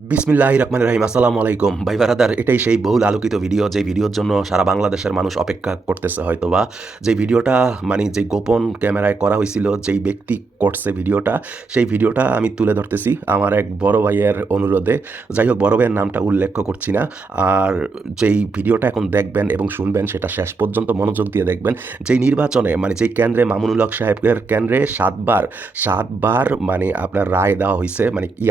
বিসমিল্লাহির রহমানির রহিম। আসসালামু আলাইকুম। ভাই বারাদার, এটাই সেই বহুল আলোকিত ভিডিও, যে ভিডিওর জন্য সারা বাংলাদেশের মানুষ অপেক্ষা করতেছে হয়তোবা। যে ভিডিওটা যে গোপন ক্যামেরায় করা হইছিল, যেই ব্যক্তি করছে ভিডিওটা, সেই ভিডিওটা আমি তুলে ধরতেছি আমার এক বড় ভাইয়ের অনুরোধে। যাই হোক, বড় ভাইয়ের নামটা উল্লেখ করছি না। আর যেই ভিডিওটা এখন দেখবেন এবং শুনবেন, সেটা শেষ পর্যন্ত মনোযোগ দিয়ে দেখবেন। যেই নির্বাচনে যেই কেন্দ্রে মামুনুল হক সাহেবের কেন্দ্রে সাতবার আপনার রায় দেওয়া হইছে,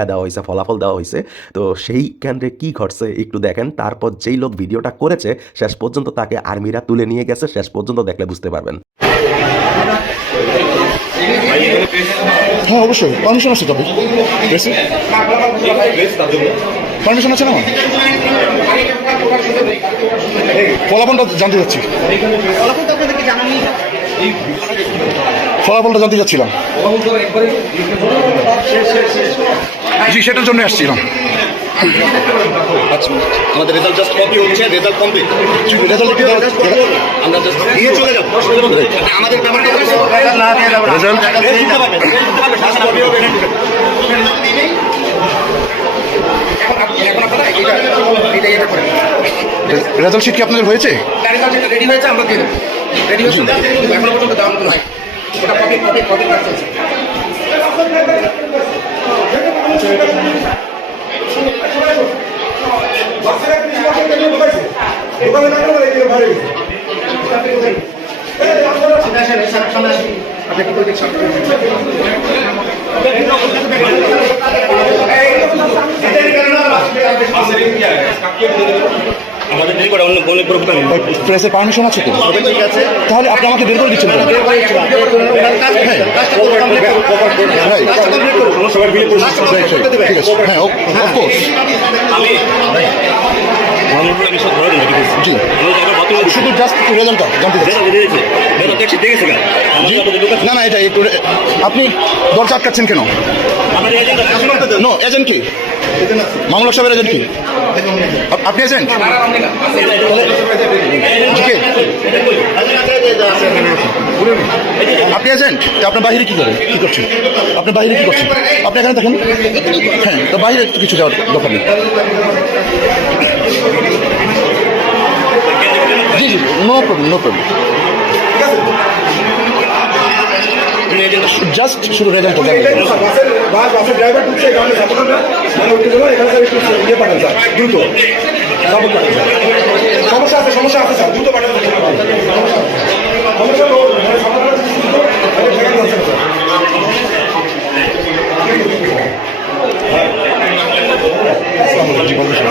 দেওয়া হইছে, ফলাফল দেওয়া হইছে। তো সেই কেন্দ্রে কি ঘটছে একটু দেখেন। তারপর যেই লোক ভিডিওটা করেছে, শেষ পর্যন্ত তাকে আর্মিরা তুলে নিয়ে গেছে। শেষ পর্যন্ত দেখলে বুঝতে পারবেন। হ্যাঁ, অবশ্যই পারমিশন আছে। তবে পারমিশন আছে না? ফলাফলটা জানতে যাচ্ছি। ফলাফলটা জানতে যাচ্ছিলাম। জি, সেটার জন্য আসছিলাম। আচ্ছা, আমাদের রেজাল্ট জাস্ট কপি হচ্ছে, রেজাল্ট কমপ্লিট। রেজাল্ট আমরা জাস্ট দিয়ে চলে যাব। আমাদের ব্যাপারটা রেজাল্ট শিট কি আপনাদের হয়েছে? রেডি হয়েছে, আমরা দিয়ে দেবো। রেডি হচ্ছে, এখনো পর্যন্ত দেওয়ার মতো নয়। ওটা কপি কাজ চলছে। আমাদের দেরি করে অন্য বলে প্রেসের পারমিশন আছে তো? ঠিক আছে, তাহলে আপনি আমাকে বের করে দিচ্ছেন কেন? ঠিক আছে, হ্যাঁ, অফকোর্স। জি, শুধু জাস্ট রেজাল্টটা জানতে চাচ্ছি। না না, এটা একটু আপনি দরজা আটকাচ্ছেন কেন? নো, এজেন্ট কি? মামলা সাহেবের এজেন্ট কি? আপনি এজেন্ট? আপনি এজেন্ট? তো আপনার বাইরে কি করেন, কি করছেন? আপনার বাইরে কি করছেন? আপনি এখানে থাকেন। হ্যাঁ, তো বাইরে কিছু যাওয়ার দরকার নেই। জি জি, no problem, no problem. Just শুধু রেজাল্ট বাসের ড্রাইভার ঢুকছে এখানে ইয়ে পাঠান স্যার, দ্রুত সমস্যা আছে স্যার, দ্রুত পাঠান।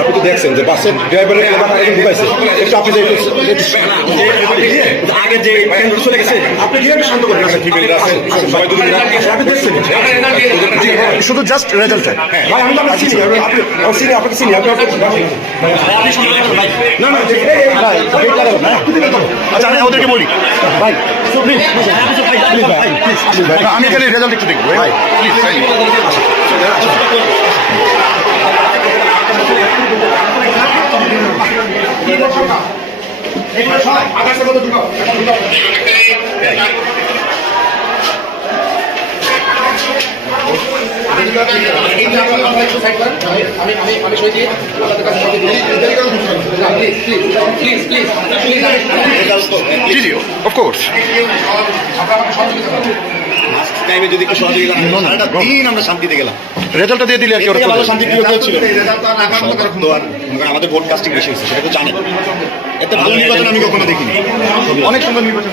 আপনি তো দেখছেন যে বাসের ড্রাইভারের ঢুকাইছে, একটু আপনি আগে যে চলে গেছে, আপনি কি শান্ত করেন? আপনি দেখছেন শুধু জাস্ট রেজাল্ট। ভাই, আমি তো আপনাকে চিনি, আপনাকে চিনি। না না, আচ্ছা, আমি ওদেরকে বলি ভাই, প্লিজ প্লিজ ভাই, প্লিজ ভাই, আমি এখানে রেজাল্ট একটু দেখবো ভাই, প্লিজ। আকাশের মধ্যে ঢুকাও। জি জি, অফকোর্স। টাইমে যদি একটু সহযোগিতা দিন, আমরা শান্তিতে গেলাম। রেজাল্টটা দিয়ে দিলে আর কি ওরা ভালো শান্তি প্রিয় ছিল। আমাদের ভোট কাস্টিং বেশি হয়েছে, সেটা তো জানেন। এত ভালো নির্বাচন আমি কখনো দেখিনি। অনেক সুন্দর নির্বাচন।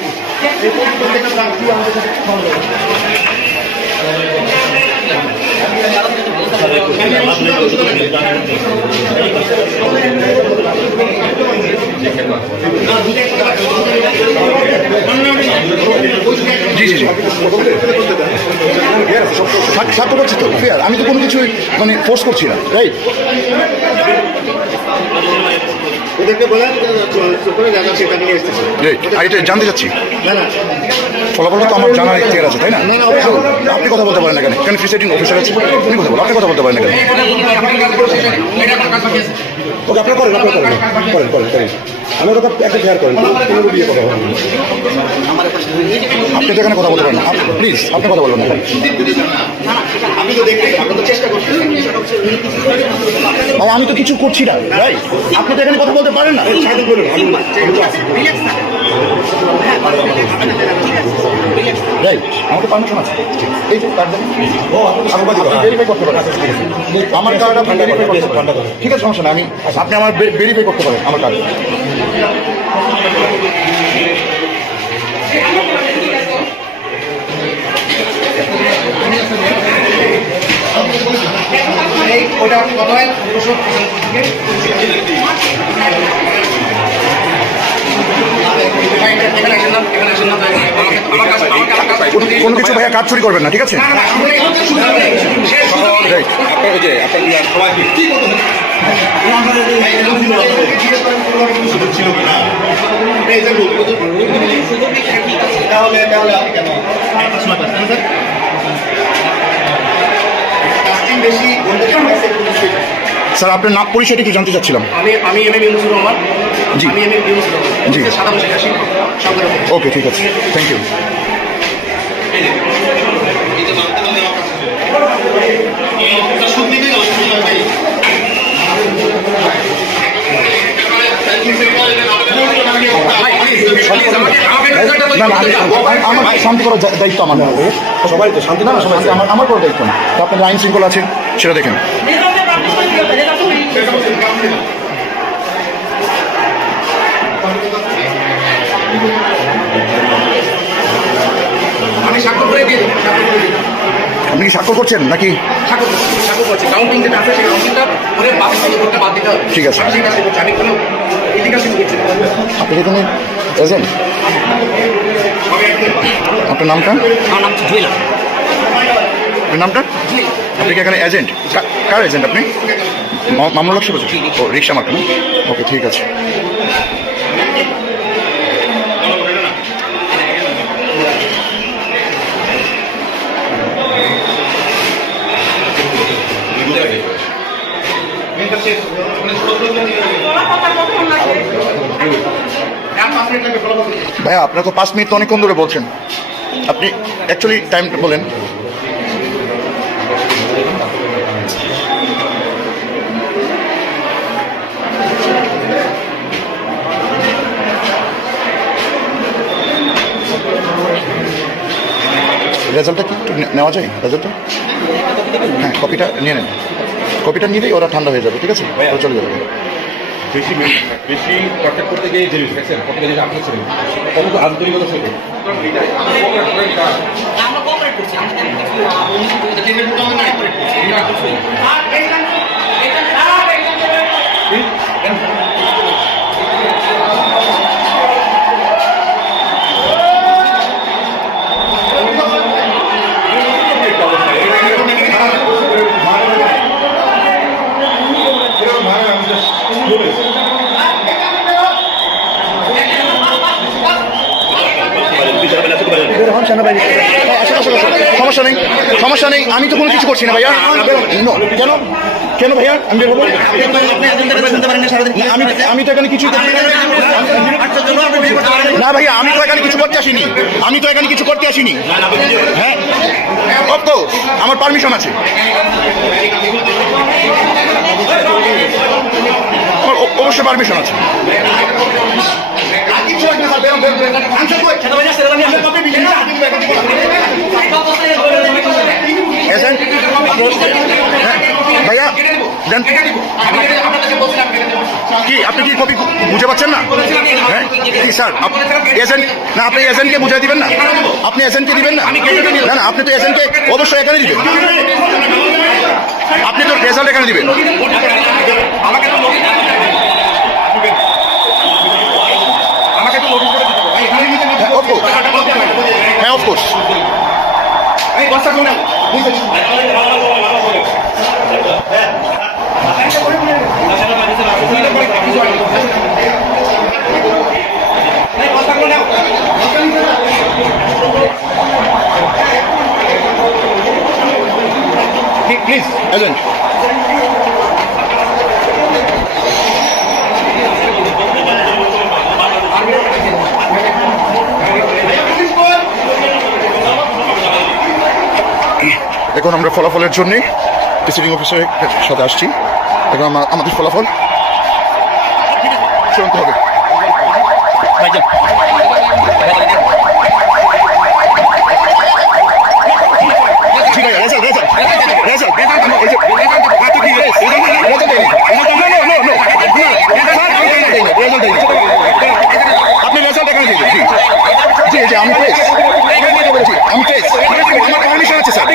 জি জি জি, সাথে করছি তো ফেয়ার। আমি তো কোনো কিছুই ফোর্স করছি না, রাইট? ওদেরকে বলেন করে জানা সেটা নিয়ে এসেছে আর এটা জানতে চাচ্ছি না না ফলাফলটা তো আমার জানার ইতিহার আছে তাই না? না, অবশ্যই। আপনি কথা বলতে পারেন না কেন? কেন প্রিসাইডিং অফিসার আছে আপনি কথা বলেন, আপনি কথা বলতে পারেন না কেন? ওকে আপনারা করেন করেন আমি ওটা একটা শেয়ার করেন কোনো বিয়ে কথা হবে আপনি তো এখানে কথা বলতে পারেন না, প্লিজ আপনি কথা বলবেন না। আমি তো দেখতে আমরা তো চেষ্টা করছি ভাই আমি তো কিছু করছি না ভাই, আপনি তো এখানে কথা বলতে পারেন না। সাহায্য করুন ভাই আমাকে পারমিশন আছে, এই যে কার্ড দেন, ভেরিফাই করতে পারেন আমার কার্ড, আপনি ভেরিফাই করতে পারেন, ঠিক আছে সমস্যা না, আমি আপনি আমার ভেরিফাই করতে পারেন আমার কার্ড। ওটা কথা হয় কোনো কিছু ভাইয়া কাজ চুরি করবেন না, ঠিক আছে? রাইট আপনার ওই যে আপনার সবাই তাহলে আপনি কেন বেশি স্যার আপনার নাম পরিচয়টা একটু জানতে চাচ্ছিলাম। আমি এম এম ইউনুসুর রহমান। জি। আমি এম এম ইউনুসুর রহমান। জি। সাদা পোশাক শিক্ষক সংগ্রাম। ওকে ঠিক আছে, থ্যাংক ইউ। না না আমার শান্তি করার দায়িত্ব আমার, সবাই তো শান্তি না না সবাই আমার করার দায়িত্ব না। তো আপনার আইন শৃঙ্খলা আছে সেটা দেখেন। আমি স্বাক্ষর করে দিয়ে দেবো। আপনি কি স্বাক্ষর করছেন নাকি? স্বাক্ষর করছি। কাউন্টিং যেটা আছে সেই কাউন্টিংটা করে বাদ দিতে হবে। ঠিক আছে। আমি সেই কাজটা করছি। আমি কোনো ইতিকাল শুরু করছি না। আপনি কি কোনো এজেন্ট? আপনার নামটা? আমার নাম জুয়েলা। আপনার নামটা? আপনি কি এখানে এজেন্ট? কার এজেন্ট আপনি? মামলা লক্ষ্য করছেন? ও রিক্সা মার্কা না? ওকে ঠিক আছে। ভাইয়া আপনার তো 5 মিনিট তো অনেকক্ষণ ধরে বলছেন, আপনি অ্যাকচুয়ালি টাইমটা বলেন। রেজাল্টটা কি একটু নেওয়া যায়? রেজাল্টটা হ্যাঁ কপিটা নিয়ে নেন, কপিটা নিলেই ওরা ঠান্ডা হয়ে যাবে, ঠিক আছে? ওরা চলে যাবে। বেশি বেশি কন্ট্যাক্ট করতে গিয়ে জিনিস দেখছেন কত জিনিস আপনি ছিলেন কত আন্তরিকতা সঙ্গে আমরা কোঅপারেট করছি আমরা তেমন কিছু সমস্যা নেই, সমস্যা নেই, আমি তো কোনো কিছু করছি না ভাইয়া। কেন কেন ভাইয়া আমি বের হবো? আমি তো এখানে কিছু না ভাইয়া, আমি তো এখানে কিছু করতে আসিনি, আমি তো এখানে কিছু করতে আসিনি। হ্যাঁ অফকোর্স আমার পারমিশন আছে, আমার অবশ্যই পারমিশন আছে। এজেন্ট ভাইয়া দেন কি আপনি কি কপি বুঝে পাচ্ছেন না? হ্যাঁ কি স্যার এজেন্ট না, আপনি এজেন্টকে বুঝিয়ে দিবেন না? আপনি এজেন্টকে দিবেন না? না না আপনি তো এজেন্টকে অবশ্যই এখানে দিবেন, আপনি তো রেজাল্ট এখানে দিবেন। হ্যাঁ অফকোর্স এখন আমরা ফলাফলের জন্য প্রিসাইডিং অফিসারের সাথে আসছি। এখন আমাদের ফলাফল শুনতে হবে। জি ভাইয়া, রেজাল্ট আপনি রেজাল্ট এখানে দিয়ে দিন। জি জি, আমি টেস্ট আমার পারমিশন আছে স্যার।